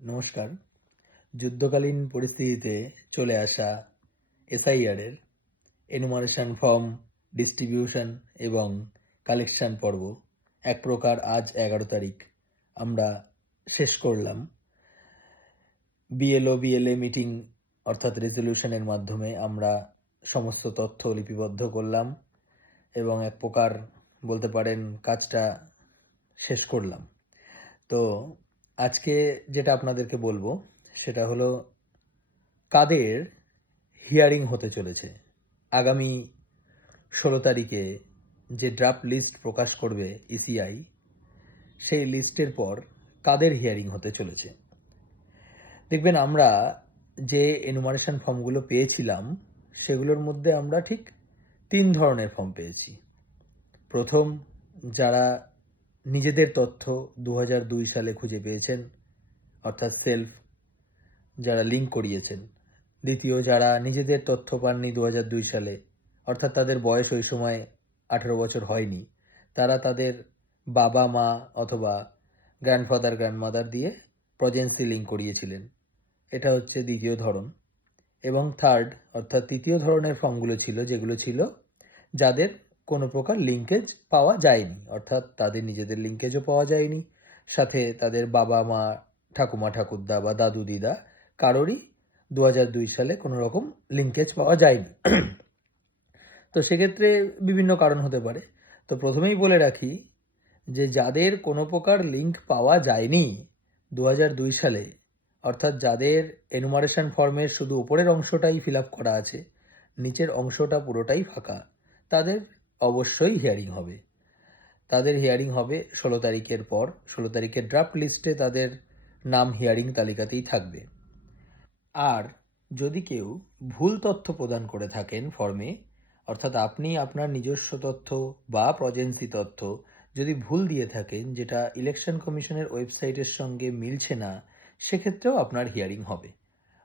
নমস্কার। যুদ্ধকালীন পরিস্থিতিতে চলে আসা এসআইআর এর এনুমারেশন ফর্ম ডিস্ট্রিবিউশন এবং কালেকশন পর্ব এক প্রকার আজ ১১ তারিখ আমরা শেষ করলাম। বিএলও বিএলএ মিটিং অর্থাৎ রেজলিউশনের মাধ্যমে আমরা সমস্ত তথ্য লিপিবদ্ধ করলাম এবং এক প্রকার বলতে পারেন কাজটা শেষ করলাম। তো আজকে যেটা আপনাদেরকে বলবো সেটা হলো কাদের হিয়ারিং হতে চলেছে। আগামী ১৬ তারিখে যে ড্রাফট লিস্ট প্রকাশ করবে ইসিআই, সেই লিস্টের পর কাদের হিয়ারিং হতে চলেছে। দেখবেন আমরা যে এনুমারেশন ফর্মগুলো পেয়েছিলাম সেগুলোর মধ্যে আমরা ঠিক ৩ ধরনের ফর্ম পেয়েছি। প্রথম, যারা নিজেদের তথ্য ২০০২ সালে খুঁজে পেয়েছেন অর্থাৎ সেলফ, যারা লিঙ্ক করিয়েছেন। দ্বিতীয়, যারা নিজেদের তথ্য পাননি ২০০২ সালে অর্থাৎ তাদের বয়স ওই সময় ১৮ বছর হয়নি, তারা তাদের বাবা মা অথবা গ্র্যান্ডফাদার গ্র্যান্ডমাদার দিয়ে প্রজেন্সি লিঙ্ক করিয়েছিলেন। এটা হচ্ছে দ্বিতীয় ধরন। এবং থার্ড অর্থাৎ তৃতীয় ধরনের ফর্মগুলো ছিল যেগুলো ছিল যাদের কোনো প্রকার লিঙ্কেজ পাওয়া যায়নি, অর্থাৎ তাদের নিজেদের লিঙ্কেজও পাওয়া যায়নি, সাথে তাদের বাবা মা ঠাকুমা ঠাকুরদা বা দাদু দিদা কারোরই ২০০২ সালে কোনো রকম লিঙ্কেজ পাওয়া যায়নি। তো সেক্ষেত্রে বিভিন্ন কারণ হতে পারে। তো প্রথমেই বলে রাখি যে যাদের কোনো প্রকার লিঙ্ক পাওয়া যায়নি ২০০২ সালে, অর্থাৎ যাদের এনুমারেশন ফর্মের শুধু উপরের অংশটাই ফিল আপ করা আছে, নিচের অংশটা পুরোটাই ফাঁকা, তাদের অবশ্যই হিয়ারিং হবে। তাদের হিয়ারিং হবে ১৬ তারিখের পর। ১৬ তারিখের ড্রাফট লিস্টে তাদের নাম হিয়ারিং তালিকাতেই থাকবে। আর যদি কেউ ভুল তথ্য প্রদান করে থাকেন ফর্মে, অর্থাৎ আপনি আপনার নিজস্ব তথ্য বা প্রজেন্সি তথ্য যদি ভুল দিয়ে থাকেন যেটা ইলেকশন কমিশনের ওয়েবসাইটের সঙ্গে মিলছে না, সেক্ষেত্রেও আপনার হিয়ারিং হবে।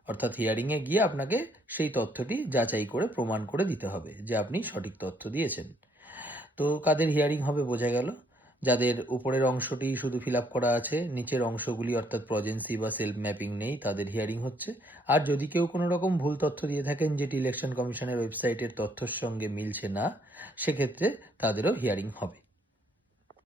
অর্থাৎ হিয়ারিংয়ে গিয়ে আপনাকে সেই তথ্যটি যাচাই করে প্রমাণ করে দিতে হবে যে আপনি সঠিক তথ্য দিয়েছেন। তো কাদের হিয়ারিং হবে বোঝা গেল। যাদের উপরের অংশটি শুধু ফিল আপ করা আছে, নিচের অংশগুলি অর্থাৎ প্রজেন্সি বা সেলফ ম্যাপিং নেই, তাদের হিয়ারিং হচ্ছে। আর যদি কেউ কোনো রকম ভুল তথ্য দিয়ে থাকেন যেটি ইলেকশন কমিশনের ওয়েবসাইটের তথ্যের সঙ্গে মিলছে না, সেক্ষেত্রে তাদেরও হিয়ারিং হবে।